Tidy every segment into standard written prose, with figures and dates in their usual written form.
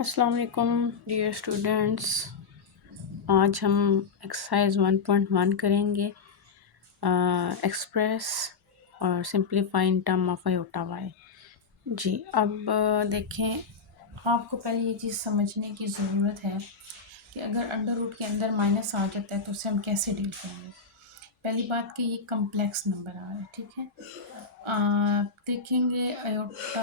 अस्सलाम वालेकुम dear students. आज हम एक्सरसाइज 1.1 करेंगे, एक्सप्रेस और simplify in term of iota वाई। जी, अब देखें, आपको पहले ये चीज़ समझने की ज़रूरत है कि अगर अंडर रूट के अंदर माइनस आ जाता है तो उसे हम कैसे डील करेंगे। पहली बात कि ये कम्प्लेक्स नंबर आ रहा है, ठीक है। देखेंगे आयोटा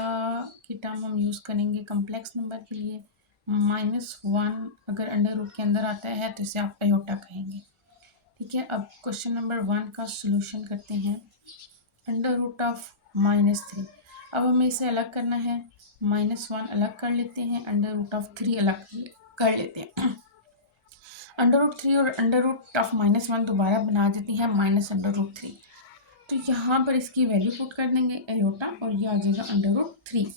की टर्म हम यूज़ करेंगे कम्प्लेक्स नंबर के लिए। -1 अगर अंडर रूट के अंदर आता है तो इसे आप आयोटा कहेंगे, ठीक है। अब क्वेश्चन नंबर 1 का सॉल्यूशन करते हैं। अंडर रूट ऑफ -3, अब हमें इसे अलग करना है। -1 अलग कर लेते हैं, अंडर रूट ऑफ 3 अलग कर लेते हैं। अंडर रूट 3 और अंडर रूट ऑफ -1 दोबारा बना देती हैं -√3। तो यहाँ पर इसकी वैल्यू पुट कर देंगे आयोटा और ये आ जाएगा अंडर रूट 3,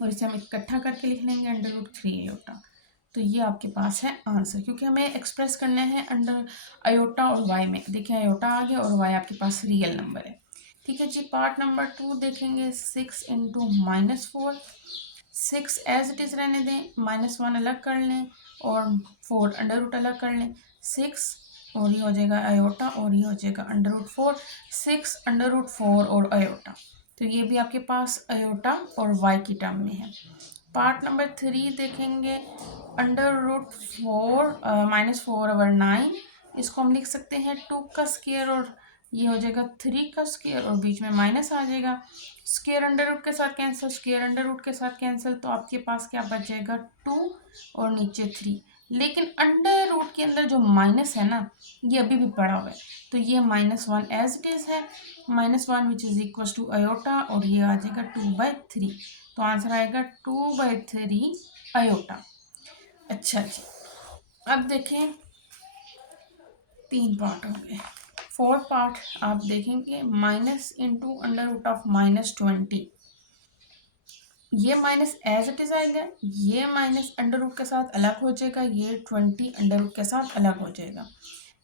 और इसे हम इकट्ठा करके लिख लेंगे अंडर√3 आयोटा। तो ये आपके पास है आंसर, क्योंकि हमें एक्सप्रेस करना है अंडर आयोटा और वाई में। देखिए आयोटा आ गया और वाई आपके पास रियल नंबर है, ठीक है जी। पार्ट नंबर 2 देखेंगे। 6 इंटू -4, 6 एज इट इज़ रहने दें, -1 अलग कर लें और 4 अंडर रूट अलग कर लें। 6 और ये हो जाएगा आयोटा और ये हो जाएगा अंडर√4। 6 अंडर√4 और आयोटा, तो ये भी आपके पास आयोटा और वाई की टर्म में है। पार्ट नंबर 3 देखेंगे। अंडर√4 -4/9, इसको हम लिख सकते हैं 2 का स्क्वायर और ये हो जाएगा 3 का स्क्वायर और बीच में माइनस आ जाएगा। स्क्वायर अंडर रूट के साथ कैंसिल, स्क्वायर अंडर रूट के साथ कैंसिल, तो आपके पास क्या बच जाएगा 2 और नीचे 3। लेकिन अंडर रूट के अंदर जो माइनस है ना, ये अभी भी पड़ा हुआ है, तो ये -1 एज इट इज़ है। -1 which is equal to iota और ये आ जाएगा 2/3, तो आंसर आएगा 2/3 आयोटा। अच्छा जी, अब देखें 3 पार्ट हो गए। 4 पार्ट आप देखेंगे। Minus into under root of -20, ये माइनस एज इट इज आएगा, ये माइनस अंडर रूट के साथ अलग हो जाएगा, ये 20 अंडर रूट के साथ अलग हो जाएगा।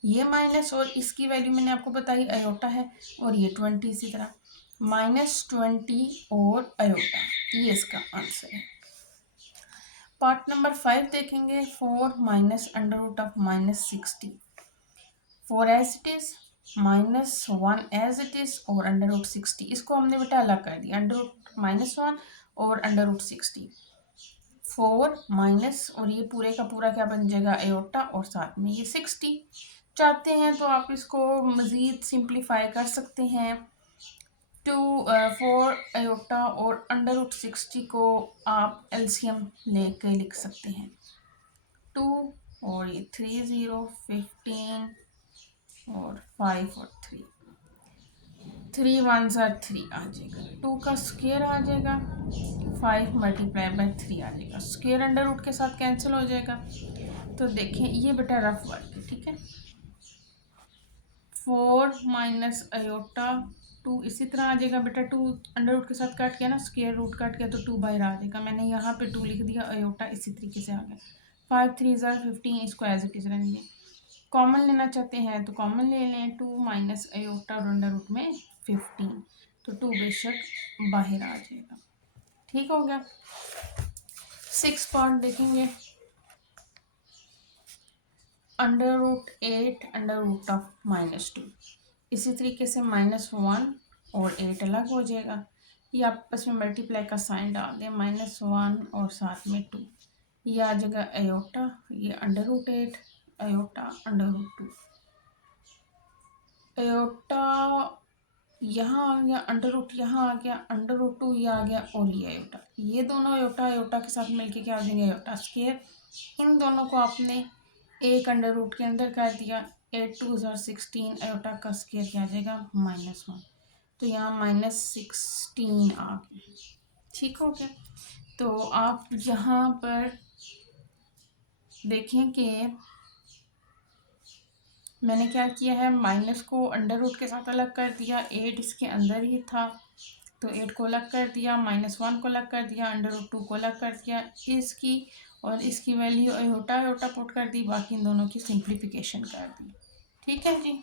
ये माइनस और इसकी वैल्यू मैंने आपको बताई आयोटा है और ये 20 इसी तरह -20 और आयोटा, ये इसका आंसर है। पार्ट नंबर 5 देखेंगे। 4 minus under root of -60, 4 as it is, -1 as it is और अंडर√60, इसको हमने बेटा अलग कर दिया। अंडर√-1 और अंडर√60, 4 माइनस और ये पूरे का पूरा क्या बन जाएगा आयोटा और साथ में ये 60। चाहते हैं तो आप इसको मज़ीद सिंप्लीफाई कर सकते हैं। 4 आयोटा और अंडर√60 को आप एलसीएम लेके लिख सकते हैं। 2 और ये 3 0 15 और 5 और 3, 3 1 3 आ जाएगा। 2 का स्क्वायर आ जाएगा, 5 × 3 आ जाएगा। स्क्वायर अंडर रूट के साथ कैंसिल हो जाएगा। तो देखें ये बेटा रफ वर्क है, ठीक है। 4 माइनस आयोटा 2 इसी तरह आ जाएगा बेटा। 2 अंडर रूट के साथ काट गया ना, स्क्वायर रूट काट गया तो 2 बाहर आ जाएगा। मैंने यहाँ पे 2 लिख दिया, आयोटा इसी तरीके से आ गया। 5 3 15, इसको एज इट इज रहने दें। कॉमन लेना चाहते हैं तो कॉमन ले लें। 2 माइनस आयोटा और अंडर रूट में 15, तो 2 बेशक बाहर आ जाएगा, ठीक हो गया। 6 पार्ट देखेंगे। अंडर√8 अंडर रूट ऑफ -2, इसी तरीके से -1 और 8 अलग हो जाएगा। ये आपस में मल्टीप्लाई का साइन डाल दें, -1 और साथ में 2, ये आ जाएगा आयोटा, ये अंडर√8 आयोटा अंडर√2, आयोटा यहाँ आ गया, अंडर रूट यहाँ आ गया, अंडर√2 ये आ गया और ये आयोटा। ये दोनों आयोटा आयोटा के साथ मिलके क्या आ जाएंगे आयोटा स्क्वायर। इन दोनों को आपने एक अंडर रूट के अंदर कर दिया। 8 2 16, आयोटा का स्क्वायर क्या आ जाएगा -1, तो यहाँ -16 आ गया, ठीक हो गया। तो आप यहाँ पर देखें कि मैंने क्या किया है, माइनस को अंडर रूट के साथ अलग कर दिया। 8 इसके अंदर ही था तो 8 को अलग कर दिया, -1 को अलग कर दिया, अंडर√2 को अलग कर दिया। इसकी और इसकी वैल्यू आयोटा आयोटा पुट कर दी, बाकी इन दोनों की सिंप्लीफिकेशन कर दी, ठीक है जी।